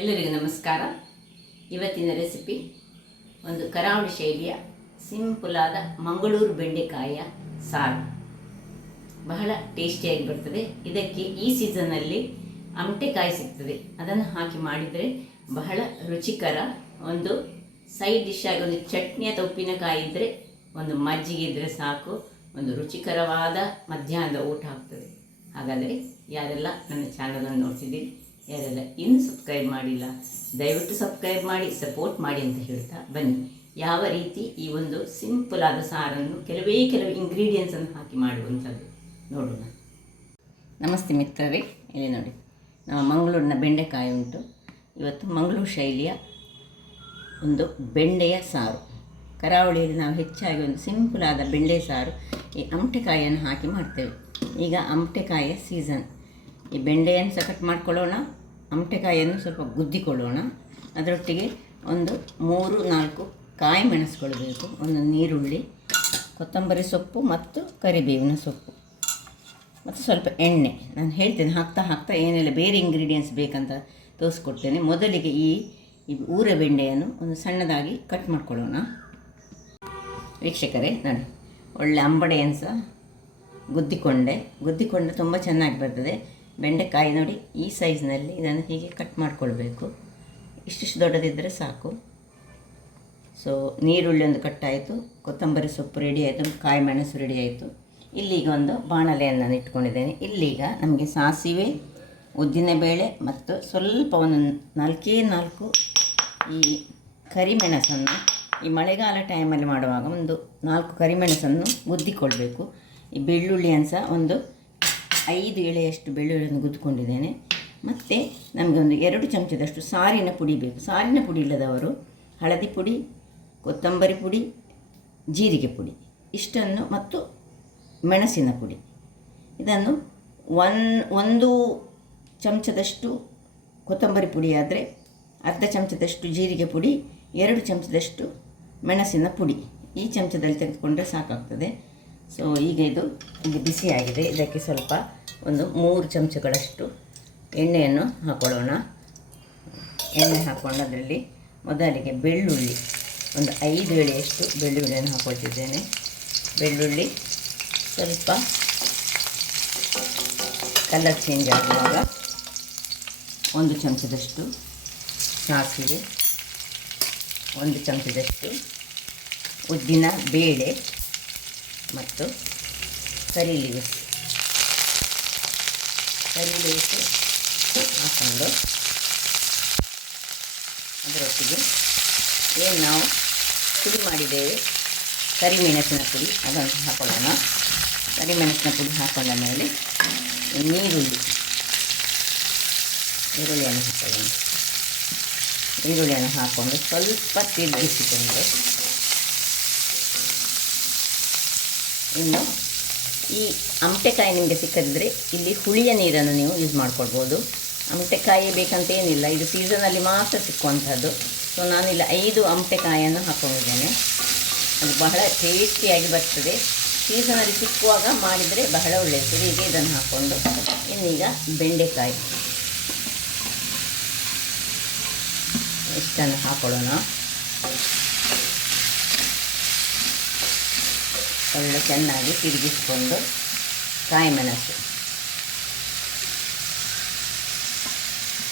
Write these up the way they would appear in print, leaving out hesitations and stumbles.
ಎಲ್ಲರಿಗೂ ನಮಸ್ಕಾರ. ಇವತ್ತಿನ ರೆಸಿಪಿ ಒಂದು ಕರಾವಳಿ ಶೈಲಿಯ ಸಿಂಪಲಾದ ಮಂಗಳೂರು ಬೆಂಡೆಕಾಯಿಯ ಸಾರು. ಬಹಳ ಟೇಸ್ಟಿಯಾಗಿ ಬರ್ತದೆ. ಇದಕ್ಕೆ ಈ ಸೀಸನ್ನಲ್ಲಿ ಅಮಟೆಕಾಯಿ ಸಿಗ್ತದೆ, ಅದನ್ನು ಹಾಕಿ ಮಾಡಿದರೆ ಬಹಳ ರುಚಿಕರ. ಒಂದು ಸೈಡ್ ಡಿಶ್ ಆಗಿ ಒಂದು ಚಟ್ನಿ ಅಥವಾ ಉಪ್ಪಿನಕಾಯಿ ಇದ್ದರೆ, ಒಂದು ಮಜ್ಜಿಗೆ ಇದ್ದರೆ ಸಾಕು, ಒಂದು ರುಚಿಕರವಾದ ಮಧ್ಯಾಹ್ನದ ಊಟ ಆಗ್ತದೆ. ಹಾಗಾದರೆ ಯಾರೆಲ್ಲ ನನ್ನ ಚಾನಲನ್ನು ನೋಡ್ತಿದ್ದೀರಿ, ಯಾರೆಲ್ಲ ಇನ್ನೂ ಸಬ್ಸ್ಕ್ರೈಬ್ ಮಾಡಿಲ್ಲ, ದಯವಿಟ್ಟು ಸಬ್ಸ್ಕ್ರೈಬ್ ಮಾಡಿ ಸಪೋರ್ಟ್ ಮಾಡಿ ಅಂತ ಹೇಳ್ತಾ ಬನ್ನಿ ಯಾವ ರೀತಿ ಈ ಒಂದು ಸಿಂಪಲ್ ಆದ ಸಾರನ್ನು ಕೆಲವು ಇಂಗ್ರೀಡಿಯೆಂಟ್ಸನ್ನು ಹಾಕಿ ಮಾಡುವಂಥದ್ದು ನೋಡೋಣ. ನಮಸ್ತೆ ಮಿತ್ರರೇ, ಇಲ್ಲಿ ನೋಡಿ ನಾವು ಮಂಗಳೂರಿನ ಬೆಂಡೆಕಾಯಿ ಉಂಟು. ಇವತ್ತು ಮಂಗಳೂರು ಶೈಲಿಯ ಒಂದು ಬೆಂಡೆಯ ಸಾರು. ಕರಾವಳಿಯಲ್ಲಿ ನಾವು ಹೆಚ್ಚಾಗಿ ಒಂದು ಸಿಂಪಲ್ ಆದ ಬೆಂಡೆ ಸಾರು ಈ ಅಮಟೆಕಾಯಿಯನ್ನು ಹಾಕಿ ಮಾಡ್ತೇವೆ. ಈಗ ಅಮಟೆಕಾಯಿಯ ಸೀಸನ್. ಈ ಬೆಂಡೆಯನ್ನು ಸಹ ಕಟ್ ಮಾಡ್ಕೊಳ್ಳೋಣ, ಅಮಟೆಕಾಯಿಯನ್ನು ಸ್ವಲ್ಪ ಗುದ್ದಿಕೊಳ್ಳೋಣ. ಅದರೊಟ್ಟಿಗೆ ಒಂದು 3-4 ಕಾಯಿ ಮೆಣಸುಕೊಳ್ಬೇಕು, ಒಂದು ನೀರುಳ್ಳಿ, ಕೊತ್ತಂಬರಿ ಸೊಪ್ಪು ಮತ್ತು ಕರಿಬೇವಿನ ಸೊಪ್ಪು ಮತ್ತು ಸ್ವಲ್ಪ ಎಣ್ಣೆ. ನಾನು ಹೇಳ್ತೇನೆ ಹಾಕ್ತಾ ಏನೆಲ್ಲ ಬೇರೆ ಇಂಗ್ರೀಡಿಯೆಂಟ್ಸ್ ಬೇಕಂತ ತೋರಿಸ್ಕೊಡ್ತೇನೆ. ಮೊದಲಿಗೆ ಈ ಊರ ಬೆಂಡೆಯನ್ನು ಒಂದು ಸಣ್ಣದಾಗಿ ಕಟ್ ಮಾಡ್ಕೊಳ್ಳೋಣ. ವೀಕ್ಷಕರೇ ನೋಡಿ, ಒಳ್ಳೆ ಅಂಬಡೆಯನ್ನು ಸಹ ಗುದ್ದಿಕೊಂಡೆ ತುಂಬ ಚೆನ್ನಾಗಿ ಬರ್ತದೆ. ಬೆಂಡೆಕಾಯಿ ನೋಡಿ ಈ ಸೈಜ್ನಲ್ಲಿ ಇದನ್ನು ಹೀಗೆ ಕಟ್ ಮಾಡಿಕೊಳ್ಬೇಕು. ಇಷ್ಟಿಷ್ಟು ದೊಡ್ಡದಿದ್ದರೆ ಸಾಕು. ಸೊ ನೀರುಳ್ಳಿ ಒಂದು ಕಟ್ಟಾಯಿತು, ಕೊತ್ತಂಬರಿ ಸೊಪ್ಪು ರೆಡಿ ಆಯಿತು, ಕಾಯಿ ಮೆಣಸು ರೆಡಿ ಆಯಿತು. ಇಲ್ಲಿಗ ಒಂದು ಬಾಣಲೆಯನ್ನು ನಾನು ಇಟ್ಕೊಂಡಿದ್ದೇನೆ. ಇಲ್ಲಿಗ ನಮಗೆ ಸಾಸಿವೆ, ಉದ್ದಿನಬೇಳೆ ಮತ್ತು ಸ್ವಲ್ಪ ಒಂದು 4 ಈ ಕರಿಮೆಣಸನ್ನು, ಈ ಮಳೆಗಾಲ ಟೈಮಲ್ಲಿ ಮಾಡುವಾಗ ಒಂದು 4 ಕರಿಮೆಣಸನ್ನು ಗುದ್ದಿಕೊಳ್ಬೇಕು. ಈ ಬೆಳ್ಳುಳ್ಳಿಯನ್ನು ಸಹ ಒಂದು 5 ಎಳೆಯಷ್ಟು ಬೆಳ್ಳುಳ್ಳಿಯನ್ನು ಗುದ್ದುಕೊಂಡಿದ್ದೇನೆ. ಮತ್ತು ನಮಗೆ ಒಂದು 2 ಚಮಚದಷ್ಟು ಸಾರಿನ ಪುಡಿ ಬೇಕು. ಸಾರಿನ ಪುಡಿ ಇಲ್ಲದವರು ಹಳದಿ ಪುಡಿ, ಕೊತ್ತಂಬರಿ ಪುಡಿ, ಜೀರಿಗೆ ಪುಡಿ ಇಷ್ಟನ್ನು ಮತ್ತು ಮೆಣಸಿನ ಪುಡಿ, ಇದನ್ನು 1 ಚಮಚದಷ್ಟು ಕೊತ್ತಂಬರಿ ಪುಡಿ ಆದರೆ ಅರ್ಧ ಚಮಚದಷ್ಟು ಜೀರಿಗೆ ಪುಡಿ, 2 ಚಮಚದಷ್ಟು ಮೆಣಸಿನ ಪುಡಿ ಈ ಚಮಚದಲ್ಲಿ ತೆಗೆದುಕೊಂಡ್ರೆ ಸಾಕಾಗ್ತದೆ. ಸೊ ಈಗ ಇದು ಬಿಸಿಯಾಗಿದೆ. ಇದಕ್ಕೆ ಸ್ವಲ್ಪ ಒಂದು 3 ಚಮಚಗಳಷ್ಟು ಎಣ್ಣೆಯನ್ನು ಹಾಕೊಳ್ಳೋಣ. ಎಣ್ಣೆ ಹಾಕ್ಕೊಂಡು ಅದರಲ್ಲಿ ಮೊದಲಿಗೆ ಬೆಳ್ಳುಳ್ಳಿ ಒಂದು 5 ಎಳೆಯಷ್ಟು ಬೆಳ್ಳುಳ್ಳಿಯನ್ನು ಹಾಕ್ಕೊಳ್ತಿದ್ದೇನೆ. ಬೆಳ್ಳುಳ್ಳಿ ಸ್ವಲ್ಪ ಕಲರ್ ಚೇಂಜ್ ಆಗುವಾಗ 1 ಚಮಚದಷ್ಟು ಸಾಸಿವೆ, 1 ಚಮಚದಷ್ಟು ಉದ್ದಿನ ಬೇಳೆ ಮತ್ತು ಕರಿಲೀವ್ಸ್ ಹಾಕ್ಕೊಂಡು ಅದರೊಟ್ಟಿಗೆ ಏನು ನಾವು ಪುಡಿ ಮಾಡಿದ್ದೇವೆ ಕರಿಮೆಣಸಿನ ಪುಡಿ ಅದನ್ನು ಹಾಕೊಳ್ಳೋಣ. ಕರಿಮೆಣಸಿನ ಪುಡಿ ಹಾಕೊಂಡ ಮೇಲೆ ಈರುಳ್ಳಿಯನ್ನು ಹಾಕೊಳ್ಳೋಣ. ಈರುಳ್ಳಿಯನ್ನು ಹಾಕ್ಕೊಂಡು ಸ್ವಲ್ಪ ತಿರುಗಿಸಿಕೊಂಡು, ಇನ್ನು ಈ ಅಮಟೆಕಾಯಿ ನಿಮಗೆ ಸಿಕ್ಕದಿದ್ದರೆ ಇಲ್ಲಿ ಹುಳಿಯ ನೀರನ್ನು ನೀವು ಯೂಸ್ ಮಾಡ್ಕೊಳ್ಬೋದು. ಅಮಟೆಕಾಯಿ ಬೇಕಂತ ಏನಿಲ್ಲ, ಇದು ಸೀಸನಲ್ಲಿ ಮಾತ್ರ ಸಿಕ್ಕುವಂಥದ್ದು. ಸೊ ನಾನಿಲ್ಲಿ 5 ಅಮಟೆಕಾಯಿಯನ್ನು ಹಾಕ್ಕೊಂಡಿದ್ದೇನೆ. ಅದು ಬಹಳ ಟೇಸ್ಟಿಯಾಗಿ ಬರ್ತದೆ. ಸೀಸನಲ್ಲಿ ಸಿಕ್ಕುವಾಗ ಮಾಡಿದರೆ ಬಹಳ ಒಳ್ಳೆಯದು. ಹೀಗೆ ಇದನ್ನು ಹಾಕ್ಕೊಂಡು ಇನ್ನೀಗ ಬೆಂಡೆಕಾಯಿ ಇಷ್ಟನ್ನು ಹಾಕೊಳ್ಳೋಣ. ಒಳ್ಳೆ ಚೆನ್ನಾಗಿ ತಿರುಗಿಸಿಕೊಂಡು ಕಾಯಿ ಮೆಣಸು,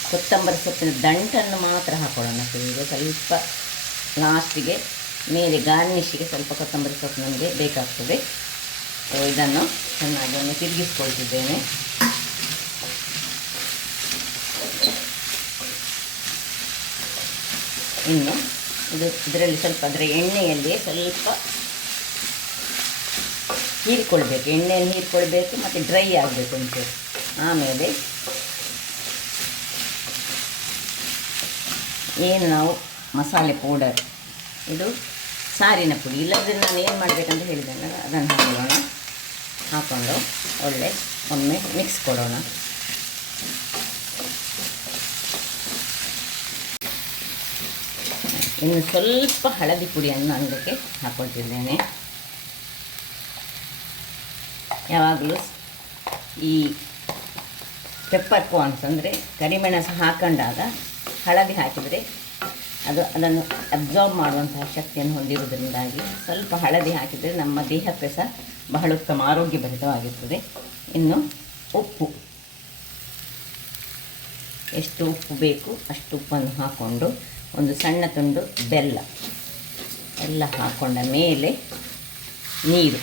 ಕೊತ್ತಂಬರಿ ಸೊಪ್ಪಿನ ದಂಟನ್ನು ಮಾತ್ರ ಹಾಕೊಳ್ಳೋಣ. ಈಗ ಸ್ವಲ್ಪ ಲಾಸ್ಟಿಗೆ ಮೇಲೆ ಗಾರ್ನಿಷಿಗೆ ಸ್ವಲ್ಪ ಕೊತ್ತಂಬರಿ ಸೊಪ್ಪು ನಮಗೆ ಬೇಕಾಗ್ತದೆ. ಸೊ ಇದನ್ನು ಚೆನ್ನಾಗಿ ಒಮ್ಮೆ ತಿರುಗಿಸ್ಕೊಳ್ತಿದ್ದೇನೆ. ಇನ್ನು ಇದರಲ್ಲಿ ಸ್ವಲ್ಪ ಅದರ ಎಣ್ಣೆಯಲ್ಲಿಯೇ ಸ್ವಲ್ಪ ಹೀರಿಕೊಳ್ಬೇಕು, ಎಣ್ಣೆಯನ್ನು ಹೀರಿಕೊಳ್ಬೇಕು ಮತ್ತು ಡ್ರೈ ಆಗಬೇಕು ಒಂಚೂರು. ಆಮೇಲೆ ಏನು ನಾವು ಮಸಾಲೆ ಪೌಡರ್, ಇದು ಸಾರಿನ ಪುಡಿ, ಇಲ್ಲದ್ರೆ ನಾನು ಏನು ಮಾಡಬೇಕಂತ ಹೇಳಿದ್ದೇನೆ ಅದನ್ನು ಹಾಕ್ಕೊಂಡು ಒಳ್ಳೆ ಒಮ್ಮೆ ಮಿಕ್ಸ್ ಕೊಡೋಣ. ಇನ್ನು ಸ್ವಲ್ಪ ಹಳದಿ ಪುಡಿಯನ್ನು ನಾನು ಇದಕ್ಕೆ ಹಾಕ್ಕೊಳ್ತಿದ್ದೇನೆ. ಯಾವಾಗಲೂ ಈ ಪೆಪ್ಪರ್ ಕಾರ್ನ್ಸ್ ಅಂದರೆ ಕರಿಮೆಣಸು ಹಾಕೊಂಡಾಗ ಹಳದಿ ಹಾಕಿದರೆ ಅದನ್ನು ಅಬ್ಸಾರ್ಬ್ ಮಾಡುವಂತಹ ಶಕ್ತಿಯನ್ನು ಹೊಂದಿರುವುದರಿಂದಾಗಿ ಸ್ವಲ್ಪ ಹಳದಿ ಹಾಕಿದರೆ ನಮ್ಮ ದೇಹಕ್ಕೆ ಸಹ ಬಹಳ ಉತ್ತಮ ಆರೋಗ್ಯಭರಿತವಾಗಿರ್ತದೆ. ಇನ್ನು ಉಪ್ಪು, ಎಷ್ಟು ಉಪ್ಪು ಬೇಕು ಅಷ್ಟು ಉಪ್ಪನ್ನು ಹಾಕ್ಕೊಂಡು ಒಂದು ಸಣ್ಣ ತುಂಡು ಬೆಲ್ಲ ಎಲ್ಲ ಹಾಕ್ಕೊಂಡ ಮೇಲೆ ನೀರು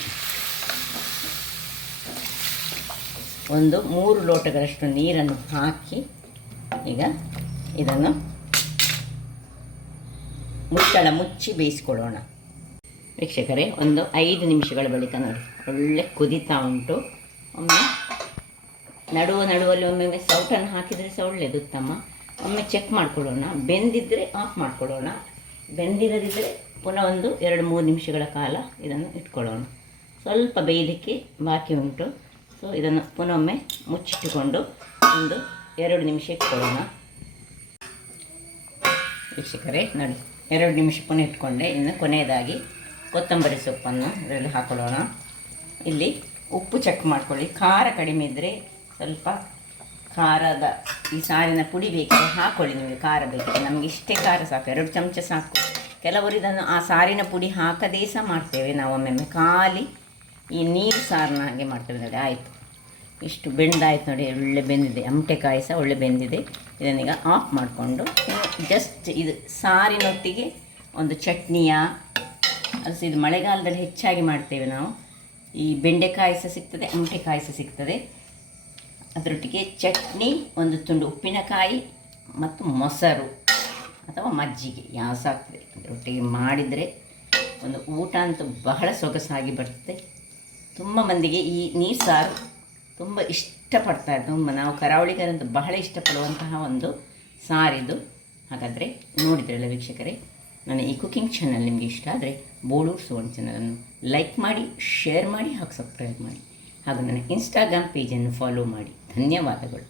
ಒಂದು 3 ಲೋಟಗಳಷ್ಟು ನೀರನ್ನು ಹಾಕಿ ಈಗ ಇದನ್ನು ಮುಚ್ಚಳ ಮುಚ್ಚಿ ಬೇಯಿಸ್ಕೊಳ್ಳೋಣ. ವೀಕ್ಷಕರೇ, ಒಂದು 5 ನಿಮಿಷಗಳ ಬಳಿಕ ನೋಡಿ ಒಳ್ಳೆ ಕುದೀತಾ ಉಂಟು. ಒಮ್ಮೆ ನಡುವಲ್ಲಿ ಒಮ್ಮೆ ಸೌಟನ್ನು ಹಾಕಿದರೆ ಸಹ ಒಳ್ಳೆಯದು, ಉತ್ತಮ. ಒಮ್ಮೆ ಚೆಕ್ ಮಾಡ್ಕೊಳ್ಳೋಣ, ಬೆಂದಿದ್ದರೆ ಆಫ್ ಮಾಡ್ಕೊಳ್ಳೋಣ, ಬೆಂದಿರದಿದ್ದರೆ ಪುನಃ ಒಂದು 2-3 ನಿಮಿಷಗಳ ಕಾಲ ಇದನ್ನು ಇಟ್ಕೊಳ್ಳೋಣ. ಸ್ವಲ್ಪ ಬೇಯಲಿಕ್ಕೆ ಬಾಕಿ ಉಂಟು. ಸೊ ಇದನ್ನು ಪುನಃ ಒಮ್ಮೆ ಮುಚ್ಚಿಟ್ಟುಕೊಂಡು ಒಂದು 2 ನಿಮಿಷ ಇಟ್ಕೊಳ್ಳೋಣ. ವೀಕ್ಷಕರೇ ನೋಡಿ, 2 ನಿಮಿಷ ಪುನಃ ಇಟ್ಕೊಂಡೆ. ಇನ್ನು ಕೊನೆಯದಾಗಿ ಕೊತ್ತಂಬರಿ ಸೊಪ್ಪನ್ನು ಇದರಲ್ಲಿ ಹಾಕೊಳ್ಳೋಣ. ಇಲ್ಲಿ ಉಪ್ಪು ಚೆಕ್ ಮಾಡ್ಕೊಳ್ಳಿ, ಖಾರ ಕಡಿಮೆ ಇದ್ದರೆ ಸ್ವಲ್ಪ ಖಾರದ ಈ ಸಾರಿನ ಪುಡಿ ಬೇಕಿದ್ರೆ ಹಾಕ್ಕೊಳ್ಳಿ. ನಿಮಗೆ ಖಾರ ಬೇಕಿದೆ, ನಮಗೆ ಇಷ್ಟೇ ಖಾರ ಸಾಕು, 2 ಚಮಚ ಸಾಕು. ಕೆಲವರು ಇದನ್ನು ಆ ಸಾರಿನ ಪುಡಿ ಹಾಕದೇ ಸಹ ಮಾಡ್ತೇವೆ. ನಾವು ಒಮ್ಮೊಮ್ಮೆ ಖಾಲಿ ಈ ನೀರು ಸಾರನ್ನ ಹಾಗೆ ಮಾಡ್ತೇವೆ ನೋಡಿ. ಆಯಿತು, ಇಷ್ಟು ಬೆಂದಾಯ್ತು ನೋಡಿ, ಒಳ್ಳೆ ಬೆಂದಿದೆ. ಅಮಟೆಕಾಯಿ ಸಹ ಒಳ್ಳೆ ಬೆಂದಿದೆ. ಇದನ್ನೀಗ ಆಫ್ ಮಾಡಿಕೊಂಡು ಜಸ್ಟ್ ಇದು ಸಾರಿನೊಟ್ಟಿಗೆ ಒಂದು ಚಟ್ನಿಯ, ಅದು ಇದು ಮಳೆಗಾಲದಲ್ಲಿ ಹೆಚ್ಚಾಗಿ ಮಾಡ್ತೇವೆ ನಾವು. ಈ ಬೆಂಡೆಕಾಯಿ ಸಹ ಸಿಗ್ತದೆ, ಅಮಟೆಕಾಯಿ ಸಹ ಸಿಗ್ತದೆ. ಅದರೊಟ್ಟಿಗೆ ಚಟ್ನಿ, ಒಂದು ತುಂಡು ಉಪ್ಪಿನಕಾಯಿ ಮತ್ತು ಮೊಸರು ಅಥವಾ ಮಜ್ಜಿಗೆ ಯಾವ ಸಹ ಆಗ್ತದೆ. ಅದರೊಟ್ಟಿಗೆ ಮಾಡಿದರೆ ಒಂದು ಊಟ ಅಂತೂ ಬಹಳ ಸೊಗಸಾಗಿ ಬರ್ತದೆ. ತುಂಬ ಮಂದಿಗೆ ಈ ನೀರು ಸಾರು ತುಂಬ ಇಷ್ಟಪಡ್ತಾರೆ. ತುಂಬ ನಾವು ಕರಾವಳಿಗರಂತೂ ಬಹಳ ಇಷ್ಟಪಡುವಂತಹ ಒಂದು ಸಾರಿದು. ಹಾಗಾದರೆ ನೋಡಿದ್ರಲ್ಲ ವೀಕ್ಷಕರೇ, ನನ್ನ ಈ ಕುಕಿಂಗ್ ಚಾನಲ್ ನಿಮಗೆ ಇಷ್ಟ ಆದರೆ ಬೋಳೂರು ಸುವರ್ಣ ಚಾನಲನ್ನು ಲೈಕ್ ಮಾಡಿ, ಶೇರ್ ಮಾಡಿ ಹಾಗೂ ಸಬ್ಸ್ಕ್ರೈಬ್ ಮಾಡಿ ಹಾಗೂ ನನ್ನ ಇನ್ಸ್ಟಾಗ್ರಾಮ್ ಪೇಜನ್ನು ಫಾಲೋ ಮಾಡಿ. ಧನ್ಯವಾದಗಳು.